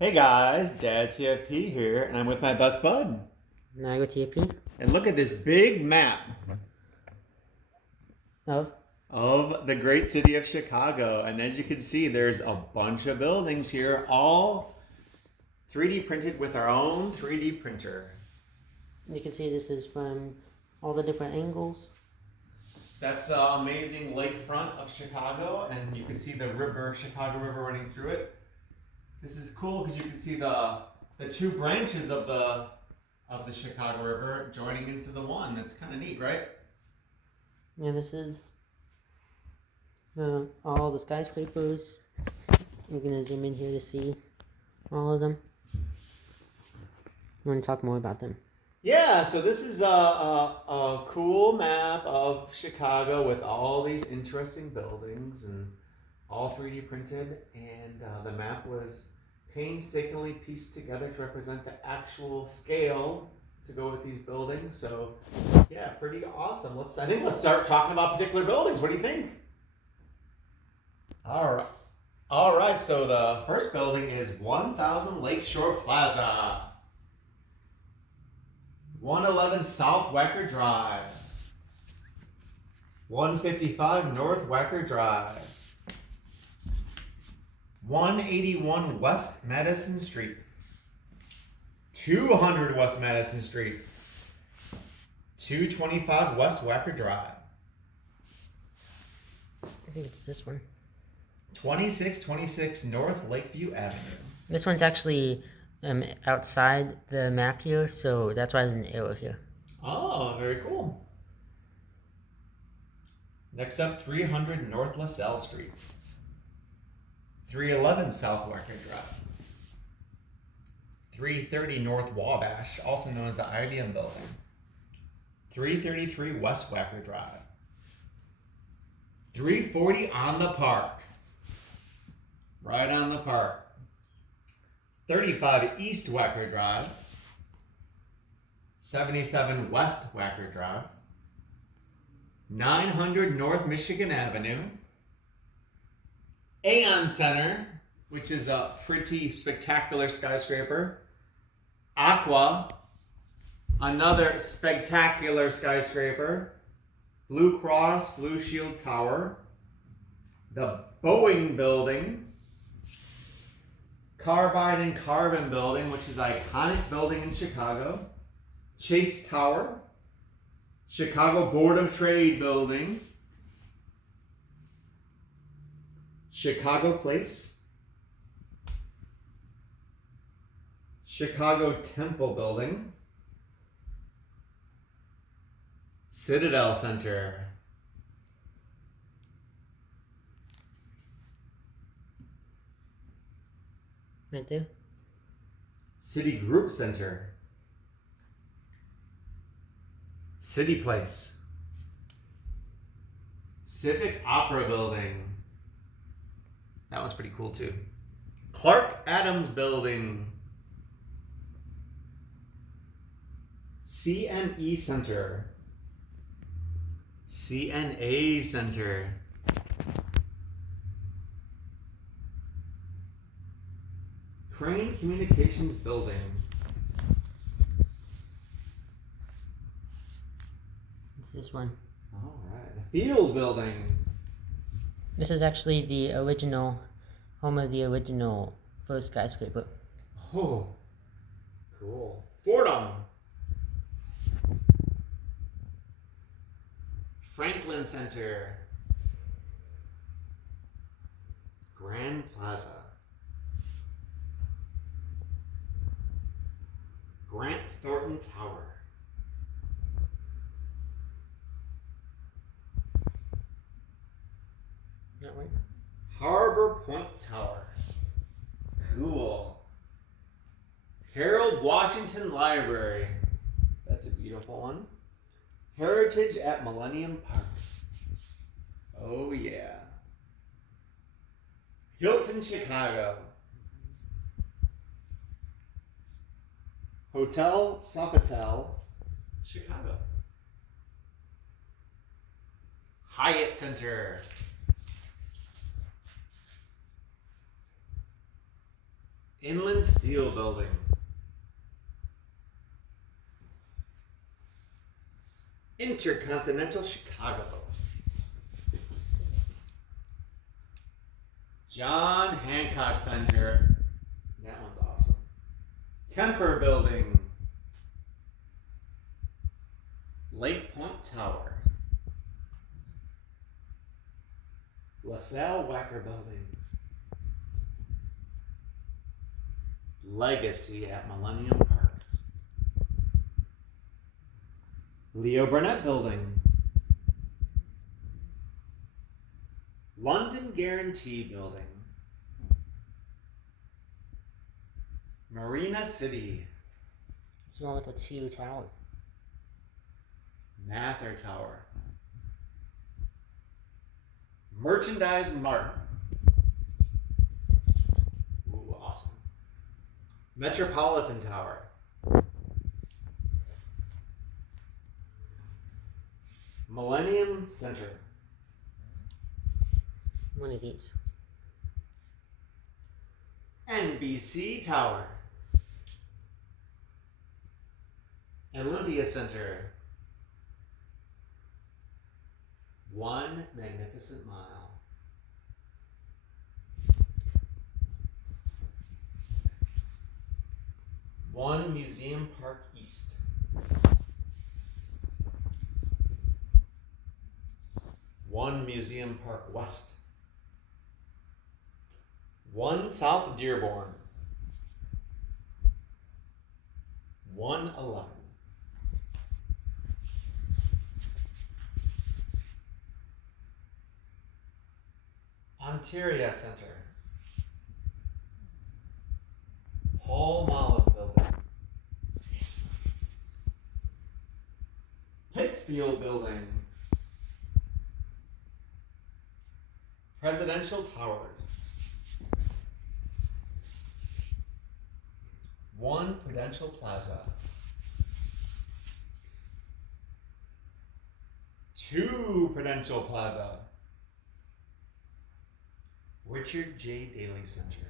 Hey guys, Dad TFP here, and I'm with my best bud. Now I go TFP. And look at this big map Of? of the great city of Chicago. And as you can see, there's a bunch of buildings here, all 3D printed with our own 3D printer. You can see this is from all the different angles. That's the amazing lakefront of Chicago, and you can see the river, Chicago River, running through it. This is cool because you can see the two branches of the Chicago River joining into the one. That's kind of neat, right? Yeah, this is all the skyscrapers. We're gonna zoom in here to see all of them. I'm gonna talk more about them. Yeah, so this is a cool map of Chicago with all these interesting buildings and all 3D printed, and the map was painstakingly pieced together to represent the actual scale to go with these buildings. So yeah, pretty awesome. I think let's start talking about particular buildings. What do you think? All right, so the first building is 1000 Lake Shore Plaza. 111 South Wacker Drive. 155 North Wacker Drive. 181 West Madison Street. 200 West Madison Street. 225 West Wacker Drive. I think it's this one. 2626 North Lakeview Avenue. This one's actually outside the map here, so that's why there's an arrow here. Oh, very cool. Next up, 300 North LaSalle Street. 311 South Wacker Drive. 330 North Wabash, also known as the IBM Building. 333 West Wacker Drive. 340 on the Park. Right on the park. 35 East Wacker Drive. 77 West Wacker Drive. 900 North Michigan Avenue. Aon Center, which is a pretty spectacular skyscraper. Aqua, another spectacular skyscraper. Blue Cross Blue Shield Tower. The Boeing Building. Carbide and Carbon Building, which is an iconic building in Chicago. Chase Tower. Chicago Board of Trade Building. Chicago Place. Chicago Temple Building. Citadel Center. Right there. Citigroup Center. City Place. Civic Opera Building. That one's pretty cool too. Clark Adams Building. CME Center. CNA Center. Crane Communications Building. It's this one. All right. The Field Building. This is actually the original home of the original first skyscraper. Oh, cool. Fordham. Franklin Center. Grand Plaza. Grant Thornton Tower. That one. Harbor Point Tower. Cool. Harold Washington Library. That's a beautiful one. Heritage at Millennium Park. Oh yeah. Hilton Chicago. Hotel Sofitel, Chicago. Hyatt Center. Inland Steel Building. InterContinental Chicago. John Hancock Center. That one's awesome. Kemper Building. Lake Point Tower. LaSalle Wacker Building. Legacy at Millennium Park. Leo Burnett Building. London Guarantee Building. Marina City. It's one with the 2 tower. Mather Tower. Merchandise Mart. Ooh, awesome. Metropolitan Tower. Millennium Centre. One of these. NBC Tower. Olympia Centre. One Magnificent Mile. One Museum Park East. One Museum Park West. One South Dearborn. OneEleven. Onterie Center. Palmolive Building. Pittsfield Building. Presidential Towers. One Prudential Plaza. Two Prudential Plaza. Richard J. Daley Center.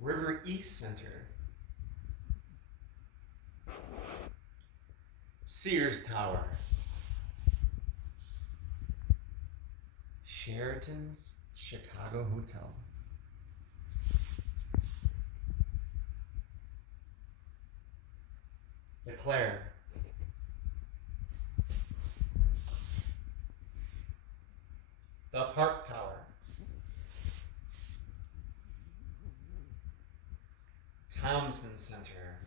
River East Center. Sears Tower. Sheraton Chicago Hotel. Leclerc. The Park Tower. Thompson Center.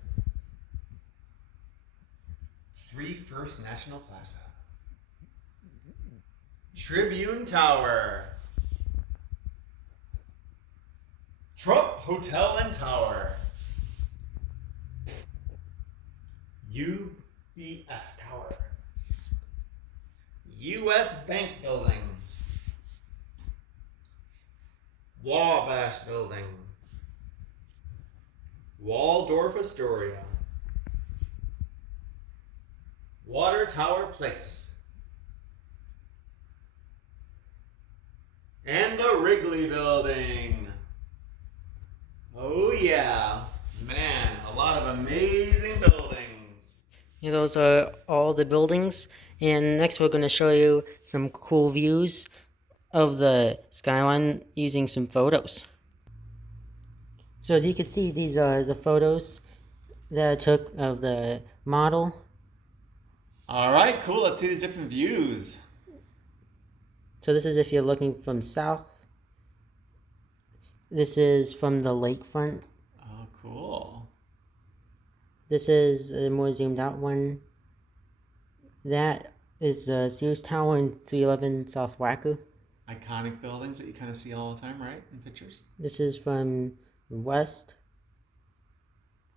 3 First National Plaza. Tribune Tower. Trump Hotel and Tower. UBS Tower. US Bank Building. Wabash Building. Waldorf Astoria. Water Tower Place. And the Wrigley Building. Oh yeah, man, a lot of amazing buildings. Yeah, those are all the buildings. And next we're going to show you some cool views of the skyline using some photos. So as you can see, these are the photos that I took of the model. All right, cool. Let's see these different views. So this is if you're looking from south. This is from the lakefront. Oh, cool. This is a more zoomed out one. That is the Sears Tower in 311 South Wacker. Iconic buildings that you kind of see all the time, right, in pictures? This is from west.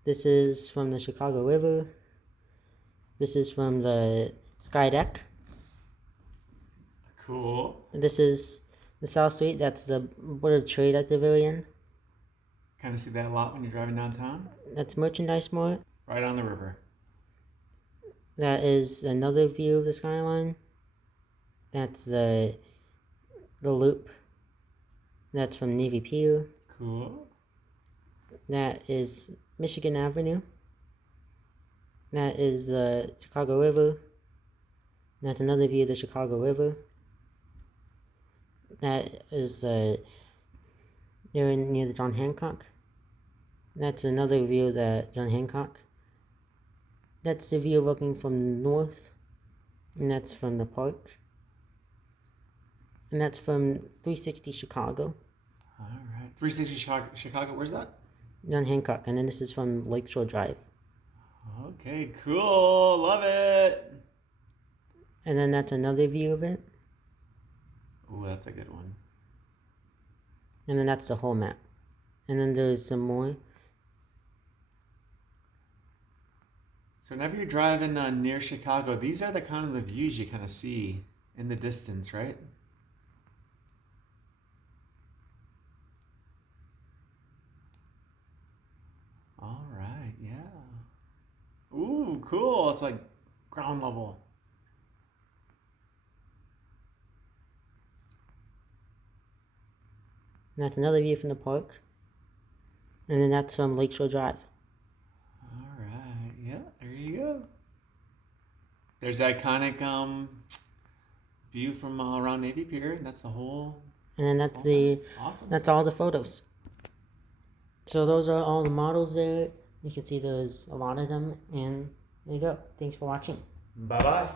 This is from the Chicago River. This is from the sky deck. Cool. And this is the South Street. That's the Board of Trade at the very end. Kind of see that a lot when you're driving downtown. That's Merchandise Mart. Right on the river. That is another view of the skyline. That's the loop That's from Navy Pier. Cool. That is Michigan Avenue. That is the Chicago River. That's another view of the Chicago River. That is there near the John Hancock. That's another view of the John Hancock. That's the view looking from north, and that's from the park. And that's from 360 Chicago. All right. 360 Chicago, where's that? John Hancock, and then this is from Lake Shore Drive. Okay, cool. Love it. And then that's another view of it. Ooh, that's a good one. And then that's the whole map. And then there's some more. So whenever you're driving near Chicago, these are the kind of the views you kind of see in the distance, right? All right, yeah. Ooh, cool. It's like ground level. And that's another view from the park. And then that's from Lake Shore Drive. All right, yeah, there you go. There's the iconic view from around Navy Pier, and that's the whole. And then that's awesome. that's all the photos. So those are all the models there. You can see there's a lot of them, and there you go. Thanks for watching. Bye bye.